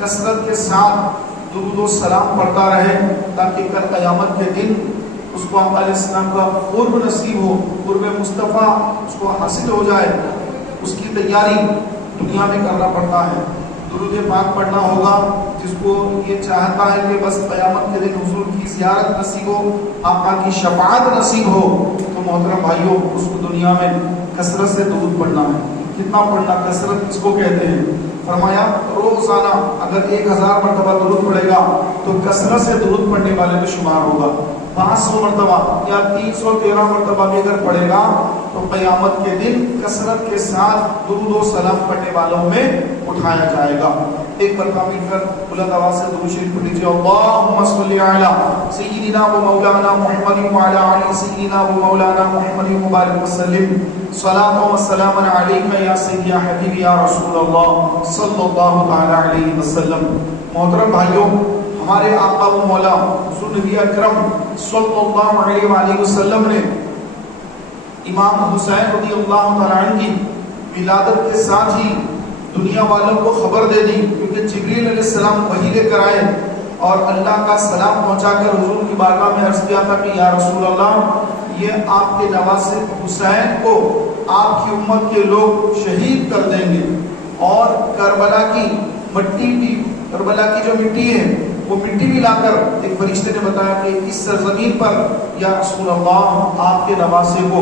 کثرت کے ساتھ درود و سلام پڑھتا رہے تاکہ کل قیامت کے دن اس کو آقا علیہ السلام کا قرب نصیب ہو، قرب مصطفیٰ اس کو حاصل ہو جائے۔ اس کی تیاری دنیا میں کرنا پڑتا ہے۔ درود پاک پڑھنا ہوگا جس کو یہ چاہتا ہے کہ بس قیامت کے دن حضور کی زیارت نصیب ہو، آقا کی شفاعت نصیب ہو، تو محترم بھائیوں اس کو دنیا میں کثرت سے درود پڑھنا ہے۔ کتنا پڑھنا؟ کثرت اس کو کہتے ہیں۔ فرمایا روزانہ اگر 1000 مرتبہ درود پڑھے گا تو کثرت سے درود پڑھنے والے میں شمار ہوگا۔ 500 مرتبہ یا 313 مرتبہ بھی اگر پڑھے گا تو قیامت کے دن کثرت کے ساتھ درود و سلام پڑھنے والوں میں اٹھایا جائے گا۔ ایک مرتبہ مل کر بلند آواز سے درود شریف پڑھ لیجیے۔ اللہم صلی علی سیدنا و مولانا محمد وعلی آل سیدنا و مولانا محمد مبارک وسلم، صلاۃ و سلام علیک یا سیدی یا حبیبی یا رسول اللہ صلی اللہ تعالی علیہ وسلم۔ محترم بھائیوں، ہمارے آقا و مولا حضور نبی اکرم صلی اللہ علیہ وآلہ وسلم نے امام حسین رضی اللہ تعالیٰ عنہ کی ولادت کے ساتھ ہی دنیا والوں کو خبر دے دی، کیونکہ جبریل علیہ السلام وحی لے کر آئے اور اللہ کا سلام پہنچا کر حضور کی بارگاہ میں عرض کیا تھا کہ یا رسول اللہ، یہ آپ کے نواسے حسین کو آپ کی امت کے لوگ شہید کر دیں گے، اور کربلا کی مٹی بھی، کربلا کی جو مٹی ہے وہ مٹی بھی لا کر ایک فرشتے نے بتایا کہ اس سرزمین پر یا رسول اللہ آپ کے نواسے کو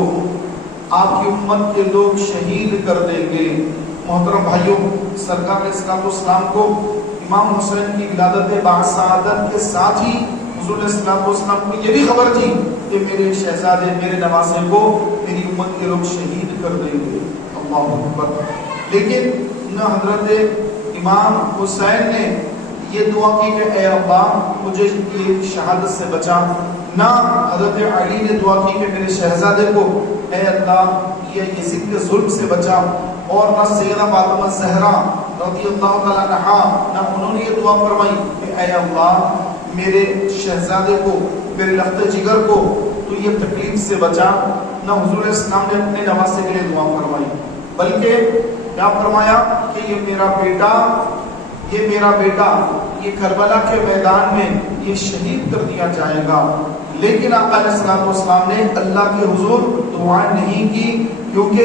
آپ کی امت کے لوگ شہید کر دیں گے۔ محترم بھائیوں، سرکار علیہ السلام کو امام حسین کی ولادت باسعادت کے ساتھ ہی حضور علیہ السلام کو یہ بھی خبر تھی کہ میرے شہزادے، میرے نواسے کو میری امت کے لوگ شہید کر دیں گے۔ اللہ اکبر۔ لیکن نہ حضرت امام حسین نے یہ دعا کی کہ اے اللہ مجھے یہ شہادت سے بچا، نہ حضرت علی نے دعا کی کہ میرے شہزادے کو اے اللہ یہ یزید کے ظلم سے بچا، اور نہ سیدہ فاطمہ زہرا رضی اللہ تعالیٰ عنہا نہ انہوں نے یہ دعا فرمائی کہ اے اللہ میرے شہزادے کو، میرے لخت جگر کو تو یہ تکلیف سے بچا، نہ حضور علیہ السلام نے اپنے نواسے کے لیے دعا فرمائی، بلکہ کیا فرمایا کہ یہ میرا بیٹا یہ کربلا کے میدان میں یہ شہید کر دیا جائے گا۔ لیکن آقا علیہ السلام نے اللہ کے حضور دعائیں نہیں کی، کیونکہ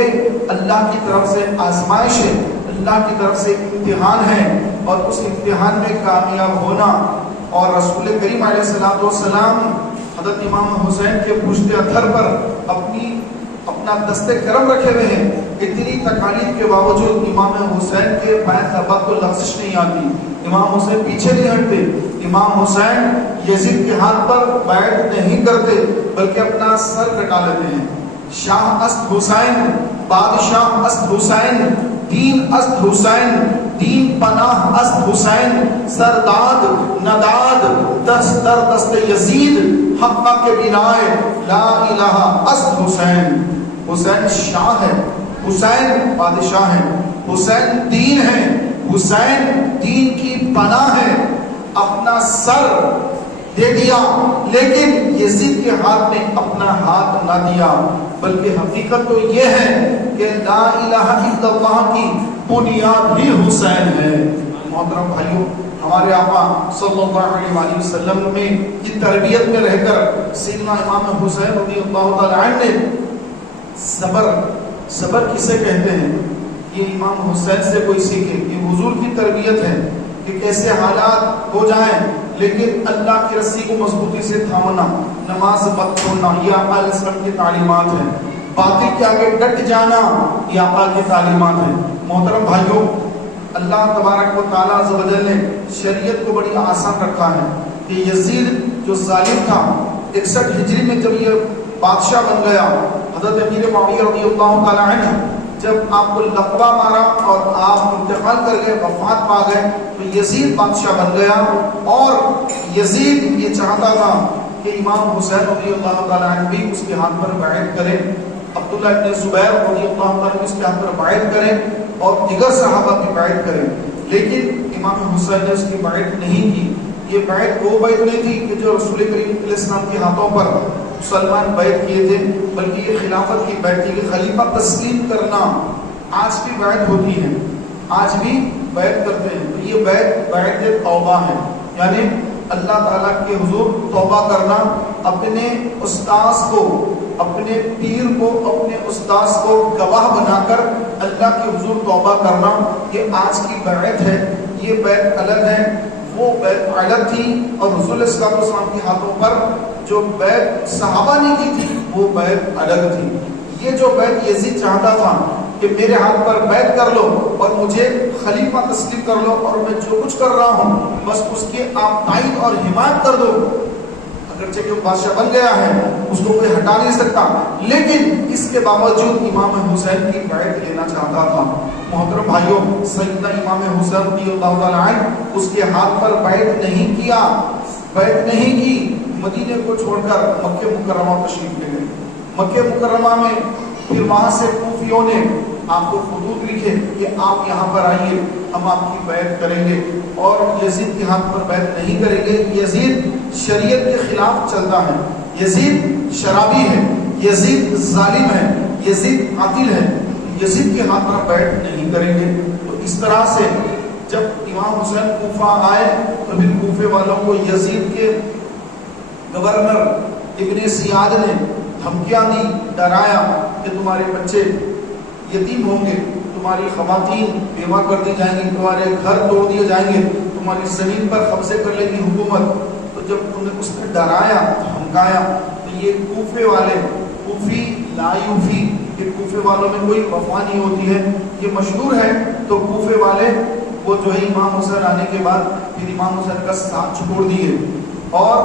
اللہ کی طرف سے آزمائش ہے، اللہ کی طرف سے امتحان ہے، اور اس امتحان میں کامیاب ہونا، اور رسول کریم علیہ السلام حضرت امام حسین کے پشت اتھر پر اپنا دست کرم رکھے ہوئے ہیں۔ اتنی تکالیف کے باوجود امام حسین کے بیعت ابد کو لغزش نہیں آتی، امام حسین پیچھے نہیں ہٹتے، امام حسین یزید کے ہاتھ پر بیعت نہیں کرتے بلکہ اپنا سر کٹا لیتے ہیں۔ شاہ است حسین، بادشاہ است حسین، دین است حسین، دین پناہ است حسین، سرداد نداد دست در دست یزید، حقہ کے بنائے لا الہ است حسین۔ حسین شاہ ہے، حسین بادشاہ ہے، حسین دین ہے، حسین دین کی پناہ ہے۔ اپنا سر دے دیا لیکن یزید کے ہاتھ میں اپنا ہاتھ نہ دیا، بلکہ حقیقت تو یہ ہے کہ لا الہ الا اللہ کی بنیاد بھی حسین ہے۔ محترم بھائیوں، ہمارے آقا صلی اللہ علیہ وآلہ وسلم میں کی تربیت میں رہ کر سیدنا امام حسین رضی اللہ تعالیٰ عنہ نے صبر کسے کہتے ہیں، یہ امام حسین سے کوئی سیکھے، یہ حضور کی تربیت ہے کہ کیسے حالات ہو جائیں لیکن اللہ کی رسی کو مضبوطی سے تھامنا، نماز مت چھوڑنا، یہ آقا علیہ السلام کی تعلیمات ہیں، باطل کے آگے ڈٹ جانا یہ آقا کی تعلیمات ہیں۔ محترم بھائیوں، اللہ تبارک و تعالیٰ عز و جل نے شریعت کو بڑی آسان رکھا ہے کہ یزید جو ظالم تھا 61 ہجری میں جب یہ بادشاہ بن گیا، حضرت امیر معاویہ رضی اللہ تعالیٰ عنہ جب آپ کو لقبہ مارا اور آپ انتقال کر گئے، وفات پا گئے، تو یزید بادشاہ بن گیا، اور یزید یہ چاہتا تھا کہ امام حسین رضی اللہ تعالیٰ عنہ بھی اس کے ہاتھ پر بیعت کریں، عبداللہ ابن زبیر رضی اللہ تعالیٰ عنہ اس کے ہاتھ پر بیعت کریں، اور دیگر صحابہ کی بیعت کریں، لیکن امام حسین نے اس کی بیعت نہیں کی۔ یہ بیعت وہ بیعت نہیں تھی کہ جو رسول کریم علیہ السلام کے ہاتھوں پر مسلمان بیعت کیے تھے، بلکہ یہ خلافت کی بیعت تھی کہ خلیفہ تسلیم کرنا۔ آج بھی بیعت ہوتی ہے، آج بھی بیعت کرتے ہیں، یہ بیعت توبہ ہے، یعنی اللہ تعالیٰ کے حضور توبہ کرنا، اپنے استاذ کو، اپنے پیر کو، اپنے استاذ کو گواہ بنا کر اللہ کے حضور توبہ کرنا، یہ آج کی بیعت ہے۔ یہ بیعت الگ ہے، وہ بیعت الگ تھی، اور رسول اللہ صلی اللہ علیہ وسلم کے ہاتھوں پر جو بیعت صحابہ نے کی تھی وہ بیعت الگ تھی۔ یہ جو بیعت یزید چاہتا تھا کہ میرے ہاتھ پر بیعت کر لو اور مجھے خلیفہ تسلیم کر لو، اور میں جو کچھ کر رہا ہوں بس اس کی آپ تائید اور حمایت کر دو، اگرچہ کہ بادشاہ بن گیا ہے اس کو کوئی ہٹا نہیں سکتا، لیکن اس کے باوجود امام حسین کی بیعت لینا چاہتا تھا۔ محترم بھائیوں، سیدنا امام حسین رضی اللہ تعالیٰ عنہ اس کے ہاتھ پر بیعت نہیں کیا، بیعت نہیں کی، مدینے کو چھوڑ کر مکہ مکرمہ تشریف لے گئے۔ مکہ مکرمہ میں پھر وہاں سے کوفیوں نے آپ کو خطوط لکھے کہ آپ یہاں پر آئیے، ہم آپ کی بیعت کریں گے، اور یزید کے ہاتھ پر بیعت نہیں کریں گے۔ یزید شریعت کے خلاف چلتا ہے، یزید شرابی ہے، یزید ظالم ہے، یزید قاتل ہے، یزید کے ہاتھ پر بیعت نہیں کریں گے۔ تو اس طرح سے جب امام حسین کوفہ آئے تو پھر کوفے والوں کو یزید کے گورنر ابن زیاد نے دھمکیاں دی، ڈرایا کہ تمہارے بچے یتیم ہوں گے، تمہاری خواتین بیوہ کر دی جائیں گی، تمہارے گھر توڑ دیے جائیں گے، تمہاری زمین پر قبضے کر لے گی حکومت۔ تو جب انہیں اس نے ڈرایا، دھمکایا، تو یہ کوفے والے، کوفی لا یوفی، کہ کوفے والوں میں کوئی وفا نہیں ہوتی ہے، یہ مشہور ہے۔ تو کوفے والے وہ جو ہے امام حسین آنے کے بعد پھر امام حسین کا ساتھ چھوڑ دیے اور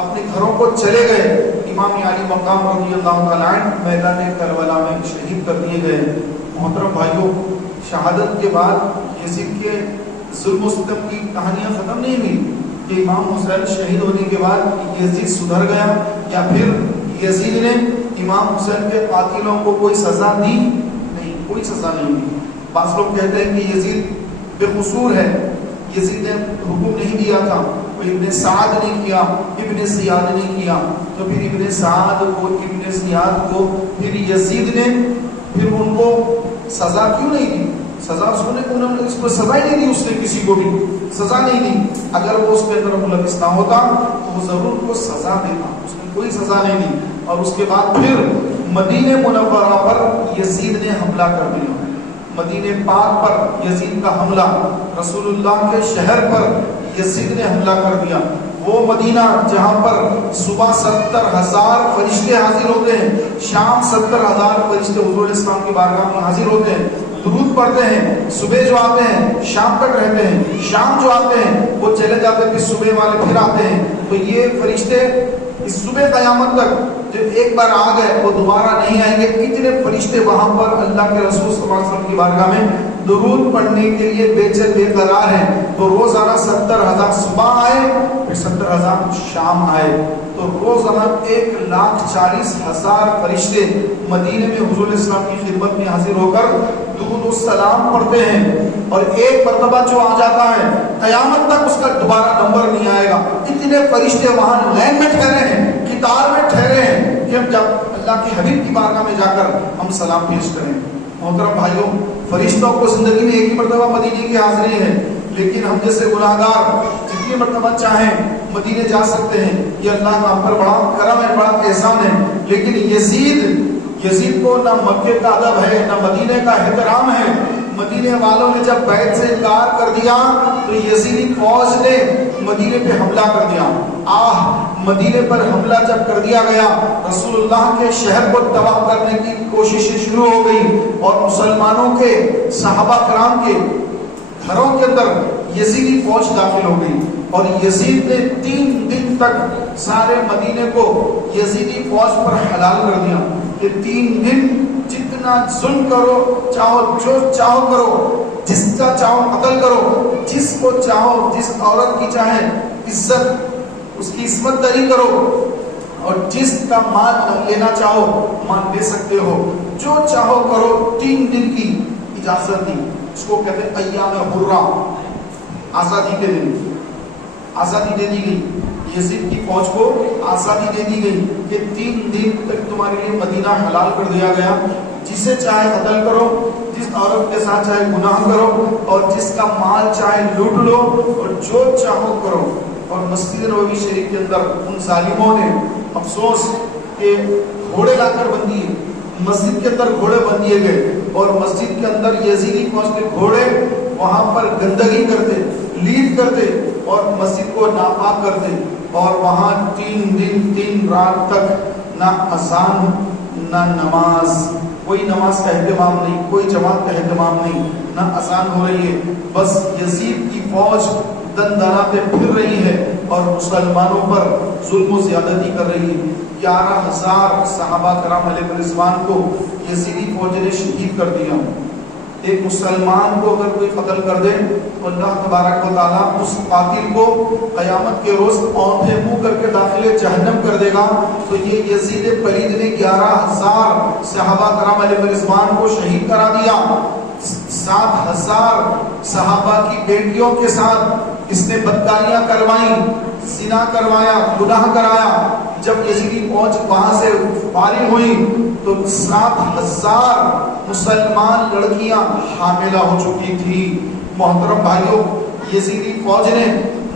اپنے گھروں کو چلے گئے۔ امام علی مقام رضی اللہ تعالیٰ عنہ میدان کربلا میں شہید کر دیے گئے۔ محترم بھائیوں، شہادت کے بعد یزید کے ظلم و ستم کی کہانیاں ختم نہیں ہوئی کہ امام حسین شہید ہونے کے بعد یزید سدھر گیا، یا پھر یزید نے امام حسین کے قاتلوں کو کوئی سزا دی؟ نہیں، کوئی سزا نہیں دی۔ بعض لوگ کہتے ہیں کہ یزید بے قصور ہے، یزید نے حکم نہیں دیا تھا، ابن سعد نے کیا، ابن زیاد نے کیا، تو پھر ابن سعد کو، ابن زیاد کو پھر یزید نے پھر ان کو سزا کیوں نہیں دی؟ سزا اس کو سزا ہی نہیں دی، اس نے کسی کو بھی سزا نہیں دی۔ اگر وہ اس کے اندر ملوث نہ ہوتا تو وہ ضرور کو سزا دیتا، اس نے کوئی سزا نہیں دی۔ اور اس کے بعد پھر مدینہ منورہ پر یزید نے حملہ کر دیا، مدینہ پاک پر یزید کا حملہ، رسول اللہ کے شہر پر یزید نے حملہ کر دیا۔ وہ مدینہ جہاں پر صبح 70,000 فرشتے حاضر ہوتے ہیں، شام 70,000 فرشتے حضور علیہ السلام کی بارگاہ میں حاضر ہوتے ہیں، درود پڑھتے ہیں، صبح جو آتے ہیں شام تک رہتے ہیں، شام جو آتے ہیں وہ چلے جاتے ہیں، پھر صبح والے پھر آتے ہیں۔ تو یہ فرشتے اس صبح قیامت تک جو ایک بار آ گئے وہ دوبارہ نہیں آئیں گے۔ اتنے فرشتے وہاں پر اللہ کے رسول صلی اللہ علیہ وسلم کی بارگاہ میں درود پڑھنے کے لیے بے چین بے قرار ہیں۔ تو روزانہ 70,000 صبح آئے، پھر 70,000 شام آئے، تو روزانہ 1,40,000 فرشتے مدینے میں حضور علیہ السلام کی خدمت میں حاضر ہو کر درود و سلام پڑھتے ہیں۔ اور ایک مرتبہ جو آ جاتا ہے قیامت تک اس کا دوبارہ نمبر نہیں آئے گا۔ اتنے فرشتے وہاں لائن میں ٹھہرے ہیں، قطار میں ٹھہرے ہیں کہ ہم جب اللہ کے حبیب کی بارگاہ میں جا کر ہم سلام پیش کریں۔ محترم بھائیوں، فرشتوں کو زندگی میں ایک ہی مرتبہ مدینے کی حاضری ہے، لیکن ہم جیسے گناہگار جتنی مرتبہ چاہیں مدینے جا سکتے ہیں۔ یہ اللہ کا ہم پر بڑا کرم ہے، بڑا احسان ہے۔ لیکن یزید کو نہ مکے کا ادب ہے، نہ مدینے کا احترام ہے۔ مدینے والوں نے جب بیعت سے انکار کر دیا تو یزیدی فوج نے مدینے پہ حملہ کر دیا۔ مدینے پر حملہ جب کر دیا گیا، رسول اللہ کے شہر کو تباہ کرنے کی کوششیں شروع ہو گئی، اور مسلمانوں کے صحابہ کرام کے گھروں کے اندر یزیدی فوج داخل ہو گئی، اور یزید نے 3 دن تک سارے مدینے کو یزیدی فوج پر حلال کر دیا کہ 3 دن جتنا ظلم کرو، چاہو جو چاہو کرو، جس کا چاہو قتل کرو، جس کو چاہو، جس عورت کی چاہے عزت، اس کی عصمت دری کرو، اور جس کا مال لینا چاہو مال لے سکتے ہو، جو چاہو کرو۔ 3 دن کی اجازت دی، اس کو کہتے ہیں ایام حرہ، آزادی کے دن، آزادی دے دی گئی۔ یزید کی فوج کو آزادی دے دی گئی کہ 3 دن تک تمہارے لیے مدینہ حلال کر دیا گیا، جسے چاہے قتل کرو، جس عورت کے ساتھ چاہے گناہ کرو، اور جس کا مال چاہے لوٹ لو، اور جو چاہو کرو۔ اور مسجد نبوی شریف کے اندر ان ظالموں نے افسوس کہ گھوڑے لا کر بند دیے، مسجد کے اندر گھوڑے بند دیے گئے، اور مسجد کے اندر یزیدی فوج کے گھوڑے وہاں پر گندگی کرتے، لید کرتے، اور مسجد کو ناپاک کرتے، اور وہاں 3 دن 3 رات تک نہ اذان نہ نماز، کوئی نماز کا اہتمام نہیں، کوئی جماعت کا اہتمام نہیں، نہ اذان ہو رہی ہے، بس یزید کی فوج دن دناتے پھر رہی ہے اور مسلمانوں پر ظلم و زیادتی کر رہی ہے۔ 11,000 صحابہ کرام علیہ رضوان کو یزیدی فوج نے شہید کر دیا۔ ایک مسلمان کو اگر کوئی قتل کر دے تو اللہ تبارک و تعالیٰ اس قاتل کو قیامت کے روز اونھے منہ کر کے داخل جہنم کر دے گا۔ تو یہ یزید پلید نے 11,000 صحابہ کرام علیہ رضوان کو شہید کرا دیا۔ 7,000 صحابہ کی بیٹیوں کے ساتھ اس نے بدکاریاں کروائیں، زنا کروایا، گناہ کرایا۔ جب یزیدی فوج وہاں سے فارغ ہوئی تو 7,000 مسلمان لڑکیاں حاملہ ہو چکی تھی۔ محترم بھائیوں، یزیدی فوج نے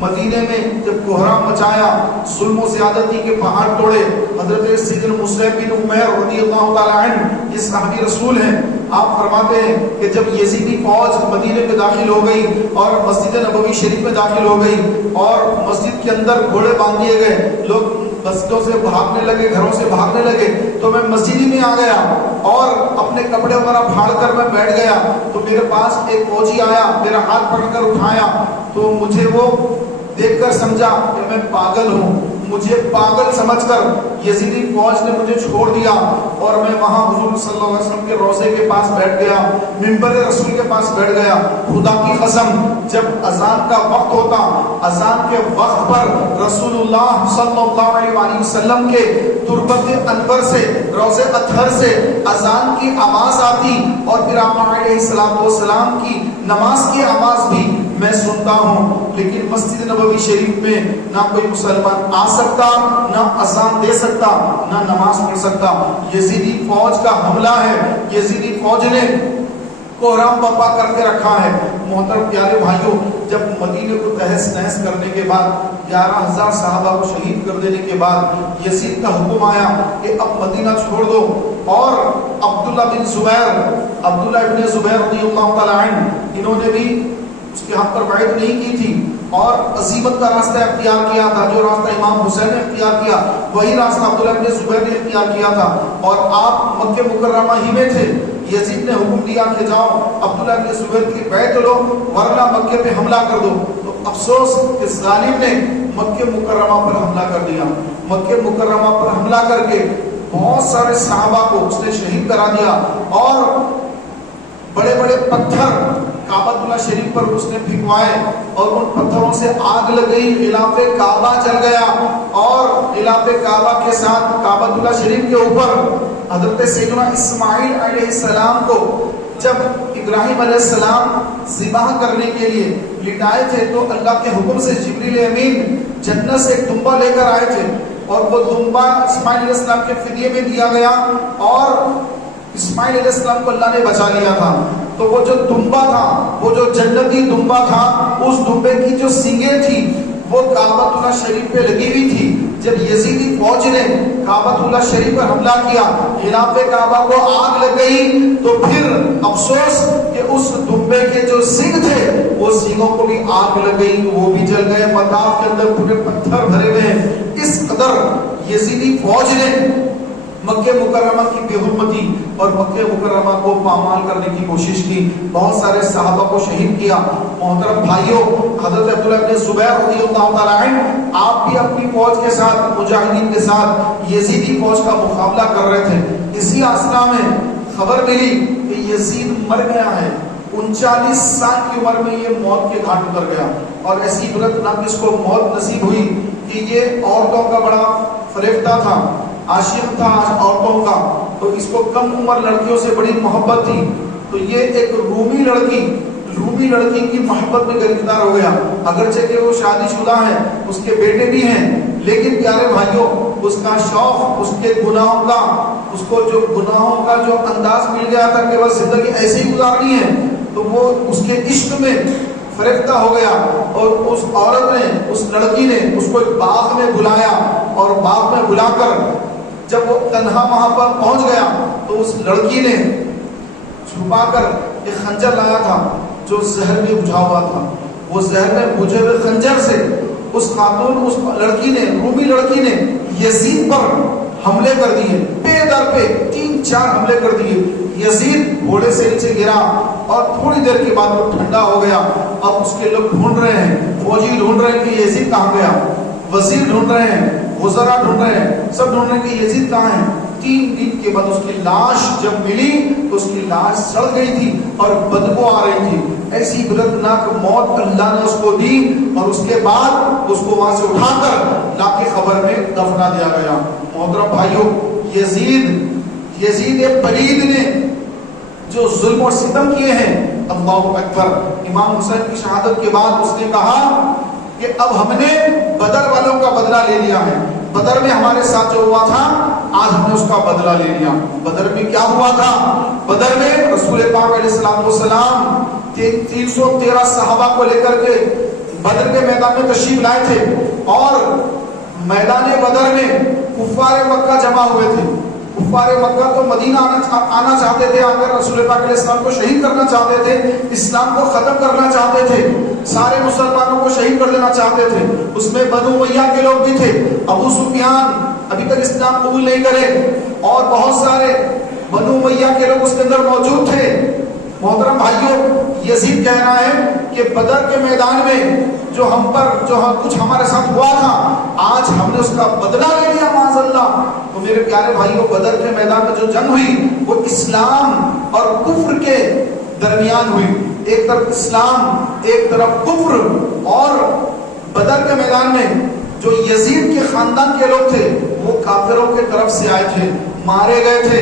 مدینے میں جب کوہرام مچایا، ظلم و زیادتی کے پہاڑ توڑے، حضرت سیدنا مصعب بن عمیر رضی اللہ تعالی عنہ یہ صحابی رسول ہیں، آپ فرماتے ہیں کہ جب یزیدی فوج مدینے میں داخل ہو گئی اور مسجد نبوی شریف میں داخل ہو گئی اور مسجد کے اندر گھوڑے باندھ دیے گئے، لوگ مسجدوں سے بھاگنے لگے، گھروں سے بھاگنے لگے، تو میں مسجد ہی میں آ گیا اور اپنے کپڑے وغیرہ پھاڑ کر میں بیٹھ گیا۔ تو میرے پاس ایک فوجی آیا، میرا ہاتھ پکڑ کر اٹھایا، تو مجھے وہ دیکھ کر سمجھا کہ میں پاگل ہوں، مجھے پاگل سمجھ کر یزیدی فوج نے مجھے چھوڑ دیا، اور میں وہاں حضور صلی اللہ علیہ وسلم کے روضے کے پاس بیٹھ گیا، منبر رسول کے پاس بیٹھ گیا۔ خدا کی قسم، جب اذان کا وقت ہوتا، اذان کے وقت پر رسول اللہ صلی اللہ علیہ وسلم کے تربت انور سے، روضے اطہر سے اذان کی آواز آتی، اور پھر آپ علیہ السلام کی نماز کی آواز بھی میں سنتا ہوں، لیکن مسجد نبوی شریف میں نہ کوئی مسلمان آ سکتا، نہ اذان دے سکتا، نہ نماز پڑھ سکتا۔ یزیدی فوج کا حملہ ہے، یزیدی فوج نے کوہرام برپا کر کے رکھا ہے۔ محترم پیارے بھائیوں، جب مدینے کو تہس نہس کرنے کے بعد، 11,000 صحابہ کو شہید کر دینے کے بعد، یزید کا حکم آیا کہ اب مدینہ چھوڑ دو، اور عبداللہ بن زبیر رضی اللہ تعالی عنہ، انہوں نے بھی اس کے حق پر بیعت نہیں کی تھی اور عزیمت کا راستہ اختیار کیا تھا۔ جو راستہ امام حسین نے اختیار کیا، وہی راستہ عبداللہ بن زبیر نے اختیار کیا تھا، اور آپ مکہ مکرمہ ہی میں تھے۔ یزید نے حکم دیا کہ جاؤ عبداللہ بن زبیر کی بیعت لو ورنہ مکہ پہ حملہ کر دو۔ تو افسوس کہ ظالم نے مکہ مکرمہ پر حملہ کر دیا، مکہ مکرمہ پر حملہ کر کے بہت سارے صحابہ کو اس نے شہید کرا دیا، اور بڑے بڑے پتھر کعبۃ اللہ شریف پر اس نے پھینکوائے، اور ان پتھروں سے آگ لگ گئی، غلاف کعبہ جل گیا، اور غلاف کعبہ کے ساتھ کعبۃ اللہ شریف کے اوپر حضرت سیدنا اسماعیل علیہ السلام کو جب ابراہیم علیہ السلام ذبح کرنے کے لیے لٹائے تھے، تو اللہ کے حکم سے جبریل امین جنت سے ایک دمبا لے کر آئے تھے، اور وہ دمبا اسماعیل علیہ السلام کے فدیے میں دیا گیا، اور اسماعیل علیہ السلام کو اللہ نے بچا لیا تھا۔ تو وہ جو دمبا تھا، وہ جو جنتی دمبا تھا، اس دمبے کی جو سینگیں تھی وہ کعبۃ اللہ شریف پہ لگی ہوئی تھی۔ جب یزیدی فوج نے کعبۃ اللہ شریف پر حملہ کیا، غلاف کعبہ کو آگ لگ گئی، تو پھر افسوس کہ اس دمبے کے جو سینگ تھے وہ سینگوں کو بھی آگ لگ گئی، وہ بھی جل گئے، مطاف کے اندر پورے پتھر بھرے ہوئے ہیں۔ اس قدر یزیدی فوج نے مکہ مکرمہ کی بے حرمتی اور مکہ مکرمہ کو پامال کرنے کی کوشش کی، بہت سارے صحابہ کو شہید کیا۔ محترم بھائیوں، حضرت عبداللہ بن زبیر رضی اللہ تعالی عنہ آپ بھی اپنی فوج کے ساتھ، مجاہدین کے ساتھ یزیدی فوج کا مقابلہ کر رہے تھے۔ اسی اثنا میں خبر ملی کہ یزید مر گیا ہے، 39 سال کی عمر میں یہ موت کے گھاٹ اتر گیا، اور ایسی عبرتناک اس کو موت نصیب ہوئی کہ یہ عورتوں کا بڑا فریفتہ تھا، عاشق تھا عورتوں کا، تو اس کو کم عمر لڑکیوں سے بڑی محبت تھی، تو یہ ایک رومی لڑکی کی محبت میں گرفتار ہو گیا۔ اگرچہ کہ وہ شادی شدہ ہے، اس کے بیٹے بھی ہیں، لیکن پیارے بھائیوں اس کا شوق، اس کے گناہوں کا، اس کو جو گناہوں کا جو انداز مل گیا تھا کہ بس زندگی ایسے ہی گزارنی ہے، تو وہ اس کے عشق میں فریفتہ ہو گیا، اور اس عورت نے، اس لڑکی نے اس کو ایک باغ میں بلایا، اور باغ میں بلا کر جب وہ تنہا وہاں پر پہنچ گیا تو اس لڑکی نے چھپا کر ایک خنجر لایا تھا جو زہر میں بجھا ہوا تھا. وہ زہر میں بجھے ہوئے خنجر سے اس خاتون، اس لڑکی نے، رومی لڑکی نے یزید پر حملے کر دیے، بے در پہ 3-4 حملے کر دیے. یزید گھوڑے سے نیچے گرا اور تھوڑی دیر کے بعد وہ ٹھنڈا ہو گیا. اب اس کے لوگ ڈھونڈ رہے ہیں، فوجی ڈھونڈ رہے ہیں کہ یزید کہاں گیا، وزیر ڈھونڈ رہے ہیں، وزراء ڈھونڈ رہے ہیں، سب ڈھونڈ رہے ہیں کہ یزید کہاں ہے. 3 دن کے بعد اس کی لاش جب ملی تو اس کی لاش سڑ گئی تھی اور بدبو آ رہی تھی. ایسی بلندناک موت اللہ نے اس کو دی، اور اس کے بعد اس کو وہاں سے اٹھا کر لا کے قبر میں دفنا دیا گیا. محترم بھائیوں، یزید پلید نے جو ظلم اور ستم کیے ہیں، اللہ اکبر. امام حسین کی شہادت کے بعد اس نے کہا کہ اب ہم نے بدر والوں کا بدلہ لے لیا ہے. بدر میں ہمارے ساتھ جو ہوا تھا آج ہم نے اس کا بدلہ لے لیا. بدر میں کیا ہوا تھا؟ بدر میں رسول پاک علیہ الصلوۃ والسلام 313 صحابہ کو لے کر کے بدر کے میدان میں تشریف لائے تھے، اور میدان بدر میں کفار مکہ جمع ہوئے تھے. کفار مکہ تو مدینہ آنا چاہتے تھے، آ کر رسول پاک علیہ السلام کو شہید کرنا چاہتے تھے، اسلام کو ختم کرنا چاہتے تھے، سارے مسلمانوں کو شہید کر دینا چاہتے تھے. اس میں بنو امیہ کے لوگ بھی تھے، ابو سفیان ابھی تک اسلام قبول نہیں کرے، اور بہت سارے بنو امیہ کے لوگ اس کے اندر موجود تھے. محترم بھائیوں، یزید کہہ رہا ہے کہ بدر کے میدان میں جو ہم پر جو کچھ ہمارے ساتھ ہوا تھا آج ہم نے اس کا بدلہ لے لیا معاذ اللہ. تو میرے پیارے بھائیوں، بدر کے میدان میں جو جنگ ہوئی وہ اسلام اور کفر کے درمیان ہوئی. ایک طرف اسلام، ایک طرف کفر. اور بدر کے میدان میں جو یزید کے خاندان کے لوگ تھے وہ کافروں کے طرف سے آئے تھے، مارے گئے تھے.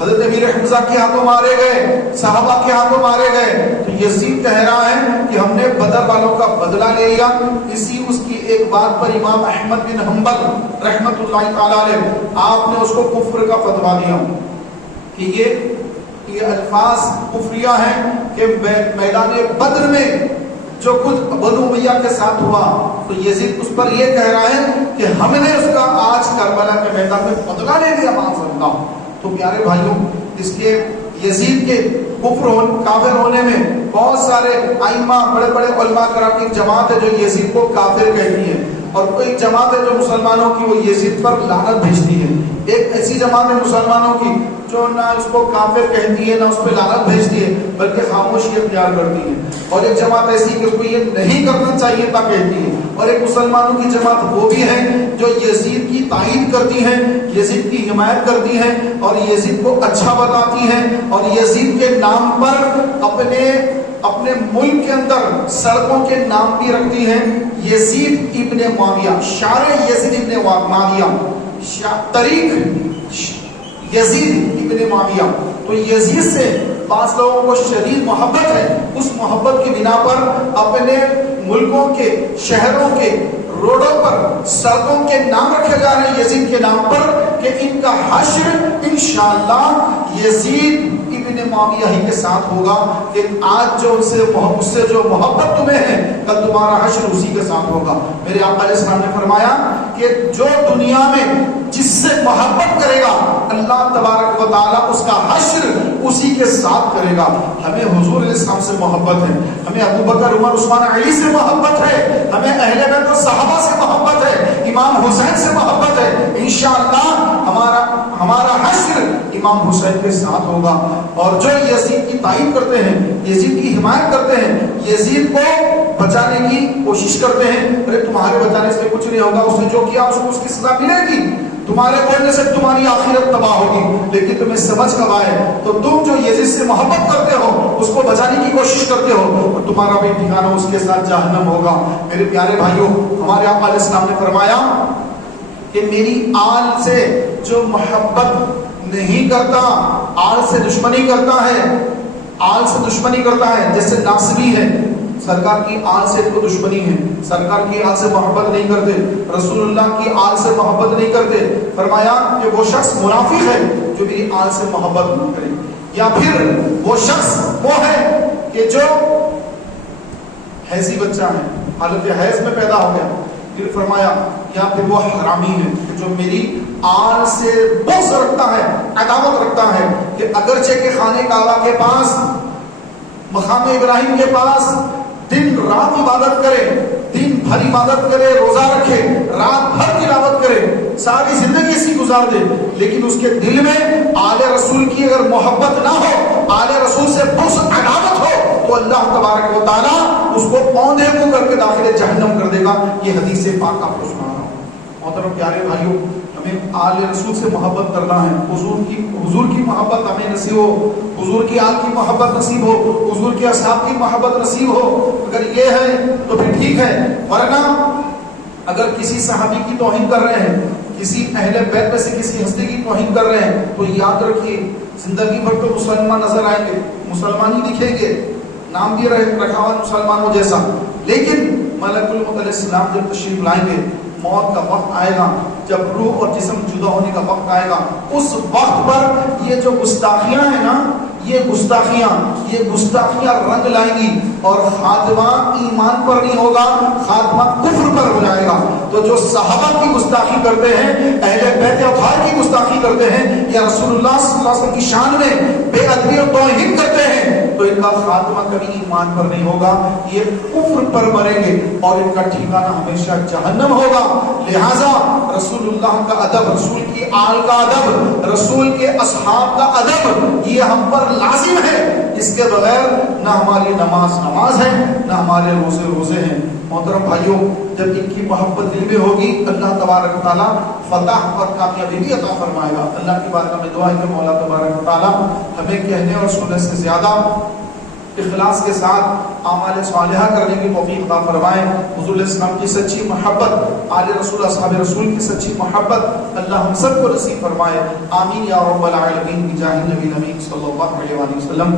حضرت امیر حمزہ کے ہاتھوں مارے گئے، صحابہ کے ہاتھوں مارے گئے. تو یزید کہہ رہا ہے کہ ہم نے بدر والوں کا بدلہ لے لیا. اسی اس کی ایک بات پر امام احمد بن حنبل رحمۃ اللہ تعالی علیہ، آپ نے اس کو کفر کا فتویٰ دیا کہ یہ الفاظ کفریہ ہیں کہ میدان بدر میں جو کچھ بنو امیہ کے ساتھ ہوا تو یزید اس پر یہ کہہ رہا ہے کہ ہم نے اس کا آج کربلا کے میدان میں بدلہ لے لیا معاذ اللہ. تو پیارے بھائیوں، اس کے یزید کے کافر ہونے میں بہت سارے ائمہ، بڑے بڑے علماء کرام کی جماعت ہے جو یزید کو کافر کہتی ہے، اور کوئی جماعت ہے جو مسلمانوں کی وہ یزید پر لعنت بھیجتی ہے. ایک ایسی جماعت ہے مسلمانوں کی جو نہ اس کو کافر کہتی ہے نہ اس پہ لعنت بھیجتی ہے بلکہ خاموشی اختیار کرتی ہے. اور ایک جماعت ایسی کہ اس کو یہ نہیں کرنا چاہیے تھا کہتی ہے. اور ایک مسلمانوں کی جماعت وہ بھی ہے جو یزید کی تائید کرتی ہے، یزید کی حمایت کرتی ہے، اور یزید کو اچھا بتاتی ہے، اور یزید کے نام پر اپنے ملک کے اندر سڑکوں کے نام بھی رکھتی ہیں. یزید ابن معاویہ، شارع یزید ابن معاویہ، طریق یزید ابن معاویہ. تو یزید سے بعض لوگوں کو شدید محبت ہے، اس محبت کی بنا پر اپنے ملکوں کے، شہروں کے روڈوں پر سڑکوں کے نام رکھے جا رہے ہیں یزید کے نام پر کہ ان کا حشر انشاءاللہ یزید ابن معاویہ ہی کے ساتھ ہوگا. کہ آج جو اس سے جو محبت تمہیں ہے کل تمہارا حشر اسی کے ساتھ ہوگا. میرے آقا علیہ السلام نے فرمایا کہ جو دنیا میں جس سے محبت کرے گا اللہ تبارک و تعالیٰ اس کا حشر اسی کے ساتھ کرے گا. ہمیں حضور علیہ السلام سے محبت ہے، ہمیں ابو بکر، عمر، عثمان، علی سے محبت ہے، ہمیں اہل بیت و صحابہ سے محبت ہے، امام حسین سے محبت ہے. انشاءاللہ ہمارا حشر امام حسین کے ساتھ ہوگا. اور جو یزید کی تائید کرتے ہیں، یزید کی حمایت کرتے ہیں، یزید کو بچانے کی کوشش کرتے ہیں، ارے تمہارے بچانے سے کچھ نہیں ہوگا، اس نے جو کیا اس کو اس کی سزا ملے گی، تمہارے بولنے سے تمہاری آخرت تباہ ہوگی. لیکن تمہیں سمجھ کب آئے تو تم جو یزید سے محبت کرتے ہو اس کو بچانے کی کوشش کرتے ہو اور تمہارا بھی ٹھکانہ اس کے ساتھ جہنم ہوگا. میرے پیارے بھائیوں، ہمارے آقا علیہ السلام نے فرمایا کہ میری آل سے جو محبت نہیں کرتا، آل سے دشمنی کرتا ہے، آل سے دشمنی کرتا ہے، جیسے ناصبی ہے، سرکار کی آل سے کو دشمنی ہے، سرکار کی آل سے محبت نہیں کرتے، رسول اللہ کی آل سے محبت نہیں کرتے، فرمایا کہ وہ شخص منافق ہے جو میری آل سے محبت نہ کرے، یا پھر وہ شخص وہ ہے کہ جو حیضی بچہ ہے، حالت حیض میں پیدا ہو گیا، پھر فرمایا یا پھر وہ حرامی ہے جو میری آل سے بغض رکھتا ہے، عداوت رکھتا ہے، کہ اگرچہ کہ خانہ کعبہ کے پاس، مقام ابراہیم کے پاس دن رات عبادت کرے، دن بھر عبادت کرے، روزہ رکھے، رات بھر تلاوت کرے، ساری زندگی اسی گزار دے، لیکن اس کے دل میں آل رسول کی اگر محبت نہ ہو، آل رسول سے بغض عداوت ہو، تو اللہ تبارک و تعالیٰ اس کو اوندھے منہ کر کے داخل جہنم کر دے گا۔ یہ حدیث پاک آپ کو سنا رہا ہوں۔ محترم پیارے بھائیوں، ہمیں آل رسول سے محبت کرنا ہے، حضور کی محبت ہمیں نصیب ہو، حضور کی آل کی محبت نصیب ہو، حضور کے اصحاب کی محبت نصیب ہو۔ اگر یہ ہے تو پھر ٹھیک ہے، ورنہ اگر کسی صحابی کی توہین کر رہے ہیں، کسی اہل بیت میں سے کسی ہستی کی توہین کر رہے ہیں، تو یاد رکھیے زندگی بھر تو مسلمان نظر آئیں گے، مسلمان ہی دکھیں گے، نام بھی رکھا ہوا مسلمانوں جیسا، لیکن ملک الموت علیہ السلام جب تشریف لائیں گے، موت کا وقت آئے گا، جب روح اور جسم جدا ہونے کا وقت آئے گا، اس وقت پر یہ جو گستاخیاں ہیں نا، یہ گستاخیاں رنگ لائیں گی، اور خاتمہ ایمان پر نہیں ہوگا، خاتمہ کفر پر ہو جائے گا۔ تو جو صحابہ کی گستاخی کرتے ہیں، اہل بیت اطہار کی گستاخی کرتے ہیں، یا رسول اللہ صلی اللہ علیہ وسلم کی شان میں بے ادبی اور توہین کرتے ہیں، تو ان کا خاتمہ کبھی ایمان پر نہیں ہوگا، یہ کفر پر مریں گے، اور ان کا ٹھکانہ ہمیشہ جہنم ہوگا۔ لہذا رسول اللہ کا ادب، رسول کی آل کا ادب، رسول کے اصحاب کا ادب، یہ ہم پر لازم ہے۔ اس کے بغیر نہ ہماری نماز ہے، نہ ہمارے روزے ہیں۔ محترم بھائیوں، جب ان کی محبت دل میں ہوگی، اللہ تبارک تعالیٰ فتح اور کامیابی بھی عطا فرمائے گا۔ اللہ کی بارگاہ میں دعا ہے کہ مولا تبارک تعالیٰ ہمیں کہنے اور سننے سے زیادہ اخلاص کے ساتھ اعمال صالحہ کرنے کی توفیق عطا فرمائے۔ حضور علیہ السلام کی سچی محبت، آل رسول اصحاب رسول کی سچی محبت اللہ ہم سب کو نصیب فرمائے۔ آمین یا رب العالمین، بجاہ نبی امین صلی اللہ علیہ وسلم۔